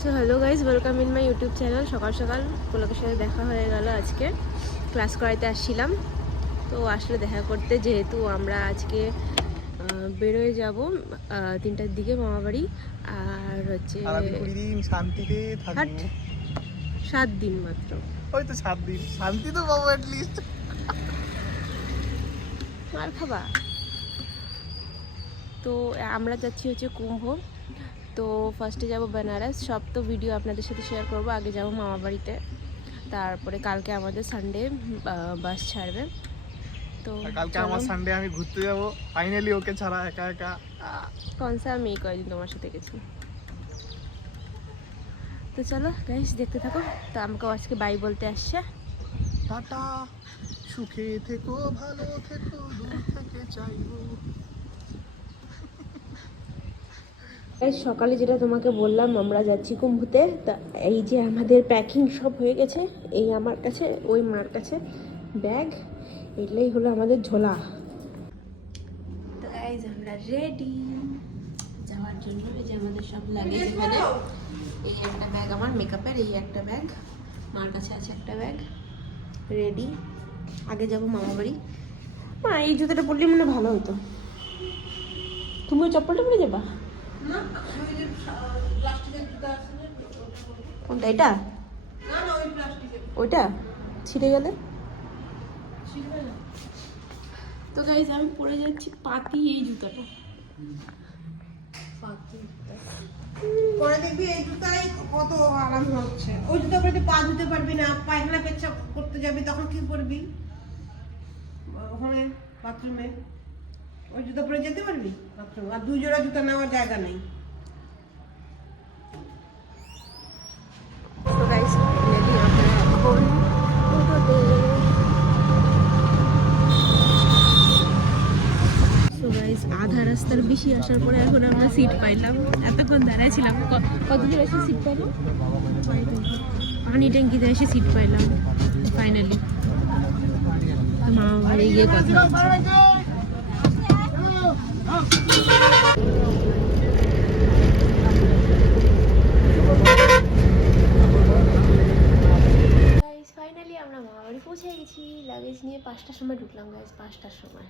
So hello guys, welcome in my YouTube channel. সকাল সকাল পুলকের সাথে দেখা হয়ে গেল। আজকে ক্লাস করাইতে আসছিলাম, তো আসলে দেখা করতে, যেহেতু আমরা আজকে বেরোয় যাব 3টার দিকে মামাবাড়ি। আর হচ্ছে আমি 20 দিন শান্তিতে থাকবো। 7 দিন মাত্র, ওই তো 7 দিন শান্তি তো পাবো অ্যাট লিস্ট। আর খাবা। তো আমরা যাচ্ছি হচ্ছে কুম্ভ। তো ফার্স্টে যাব বেনারস, সব তো ভিডিও আপনাদের সাথে শেয়ার করব। আগে যাব মামাবাড়িতে, তারপরে কালকে আমাদের সানডে বাস ছাড়বে। তো কালকে আমার সানডে, আমি ঘুরতে যাব ফাইনালি, ওকে ছাড়া একা একা। কনসা আমি এই কয়েকদিন তোমার সাথে গেছি। তো চলো গাইস, দেখতে থাকো। তো আমাকে আজকে বাই বলতে আসছে। টাটা, সুখে থেকো, ভালো থেকো, দূর থেকে চাইবো। সকালে যেটা তোমাকে বললাম, আমরা যাচ্ছি কুম্ভতে। তা এই যে আমাদের প্যাকিং সব হয়ে গেছে। এই আমার কাছে, ওই মার কাছে ব্যাগ, এটাই হলো আমাদের ঝোলা। তো গাইস আমরা রেডি যাওয়ার জন্য। এই যে আমাদের সব লাগেজ এখানে। এই একটা ব্যাগ আমার মেকআপের, এই একটা ব্যাগ, মার কাছে আছে একটা ব্যাগ। রেডি, আগে যাব মামা বাড়ি। মা, এই জুতোটা পরলে মনে ভালো হতো। তুমি ওই চপ্পলটা পরে যাবা? কোনটা, এটা? ওইটা ছিঁড়ে গেলে? তো গাইজ আমি পরে যাচ্ছি পাতি এই জুতাটা। পরে দেখবি এই জুতাই কত আরাম হচ্ছে। ওই জুতা পরে পা ধুতে পারবি না, পায়খানা পেচ্ছাপ করতে যাবি, তখন কি করবি? ওখানে বাথরুমে ওই জুতা পরে যেতে পারবি বাথরুম? আর 2 জোড়া জুতা নেওয়ার জায়গা নেই। তো গাইজ ফাইনালি আমরা এখন পুরোতে। সো গাইজ আধা রাস্তার বেশি আসার পরে এখন আমরা সিট পাইলাম। এতক্ষণ দাঁড়ায় ছিলাম, কত দূর এসে সিট পাইলাম? পানি ট্যাঙ্কিতে এসে সিট পাইলাম ফাইনালি। মামা বাড়ি গিয়ে কথা হচ্ছে। ফাইনালি আমরা মামাবাড়ি পৌঁছে গেছি। লাগেজ নিয়ে 5টার সময় ঢুকলাম গাইজ, 5টার সময়।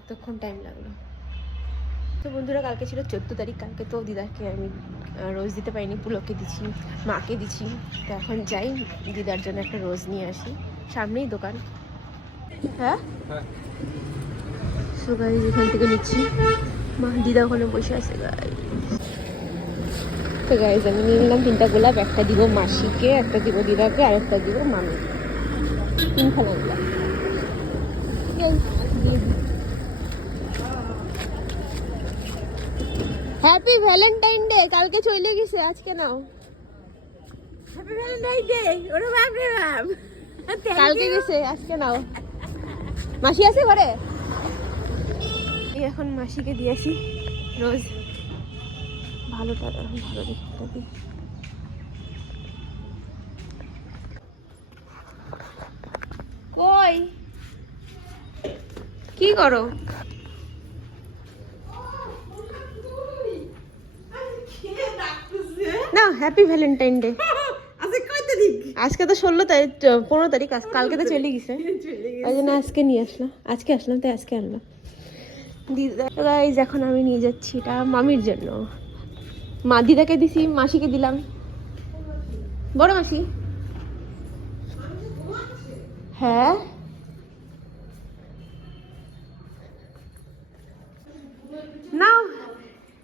এতক্ষণ টাইম লাগলো। তো বন্ধুরা, কালকে ছিল 14 তারিখ। কালকে তো দিদাকে আমি রোজ দিতে পারিনি, পুলককে দিচ্ছি, মাকে দিচ্ছি। তো এখন যাই দিদার জন্য একটা রোজ নিয়ে আসি। সামনেই দোকান। হ্যাঁ, সো গাইজ এখান থেকে নিচ্ছি। মা, দিদা ওখানে বসে আছে গাইজ। তো গাইজ আমি নিয়ে নিলাম 3টা গোলাপ। একটা দিব মাসিকে, একটা দিব দিদাকে, আর একটা দিব মামি। 3খানা দিলাম। Happy Valentine day. কালকে চলে গেছে, আজকে নাও। Happy Valentine day. ওরে বাপ রে বাপ, কালকে গেছে, আজকে নাও। মাসি আছে ঘরে? এই এখন মাসিকে দিয়েছি রোজ। ভালো তারা, ভালো দেখতে দিই। কই কি করো? না, হ্যাপি ভ্যালেন্টাইন ডে। আজকে কয় তারিখ? আজকে তো 16 তারিখ, 15 তারিখ। কালকে তো চলে গেছে, ওই জন্য আজকে নিয়ে আসলাম। আজকে আসলাম তাই আজকে আনলাম। দিদা গাইজ এখন আমি নিয়ে যাচ্ছি এটা মামির জন্য। মা দিদাকে দিছি, মাসিকে দিলাম। বড় মাসি? হ্যাঁ, নাও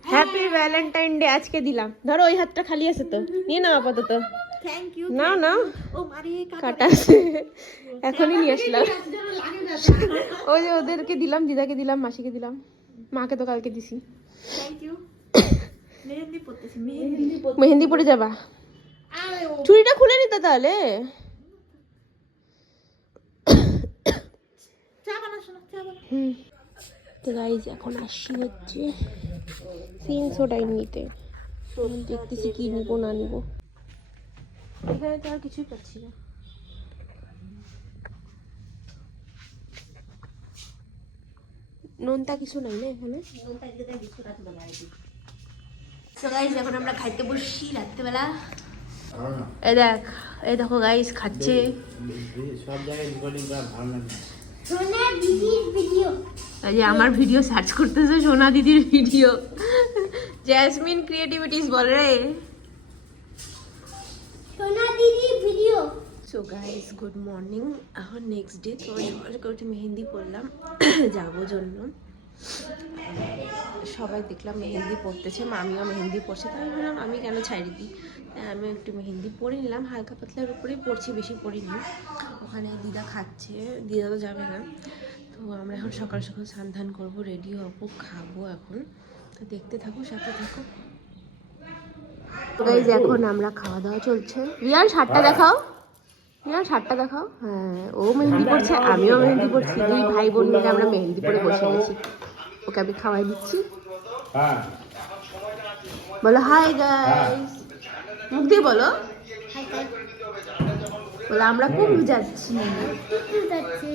হ্যাপি ভ্যালেন্টাইন ডে আজকে দিলাম। ধরো, ওই হাতটা খালি আছে তো, নিয়ে নাও আপাতত। Thank you. নাও নাও, ও মারি কাটা আছে, এখনই নিয়ে আসলাম। ওই যে ওদেরকে দিলাম, দিদাকে দিলাম, মাসিকে দিলাম, মাকে তো কালকে দিছি। Thank you. মেহেন্দি পড়তেছি, মেহেন্দি পরে যাবা? চুড়িটা খুলে নিতে তাহলে। চা বানা, শোনো, চা বানা। তো গাইজ এখন আসছি হচ্ছে সিনসোডাইন নিতে। দেখতেছি কি নিবো না নিবো। এখানে তো আর কিছুই পাচ্ছি না। নোনতা কিছু নাই না এখানে? তো গাইস এখন আমরা খাইতে বসছি রাত্রেবেলা। এই দেখো গাইস খাচ্ছে। সব জায়গায় রেকর্ডিং করা ভালো লাগে। সোনা দিদির ভিডিও, এই যে আমার ভিডিও সার্চ করতেছে, সোনা দিদির ভিডিও। জেসমিন ক্রিয়েটিভিটিস বলে রে। সোনা দিদির video. So guys good morning. এখন নেক্সট ডে তো সকাল করে মেহেন্দি পরলাম যাবো জন্য। সবাই দেখলাম মেহেন্দি পরতেছে, মামিও মেহেন্দি পরছে, তাই আমি ভাবলাম আমি কেন ছাড়ি দিই, তাই আমি একটু মেহেন্দি পরে নিলাম। হালকা পাতলার উপরেই পরছি, বেশি পরিনি। ওখানে দিদা খাচ্ছে, দিদা তো যাবে না। তো আমরা এখন সকাল সকাল স্নান ধান করবো, রেডি হবো, খাবো এখন। তো দেখতে থাকো, সাথে থাকো। গাইস এখন আমরা খাওয়া দাওয়া চলছে। রিয়াল শার্টটা দেখাও, রিয়াল শার্টটা দেখাও। হ্যাঁ ও মেহেন্দি পড়ছে, আমিও মেহেন্দি পড়ছি। দুই ভাই বোন মিলে আমরা মেহেন্দি পরে বসে গেছি। ওকে আমি খাওয়াই দিচ্ছি। বলো হাই গাইস, মুখ দিয়ে বলো। বলো আমরা কুম্ভ যাচ্ছি। যাচ্ছে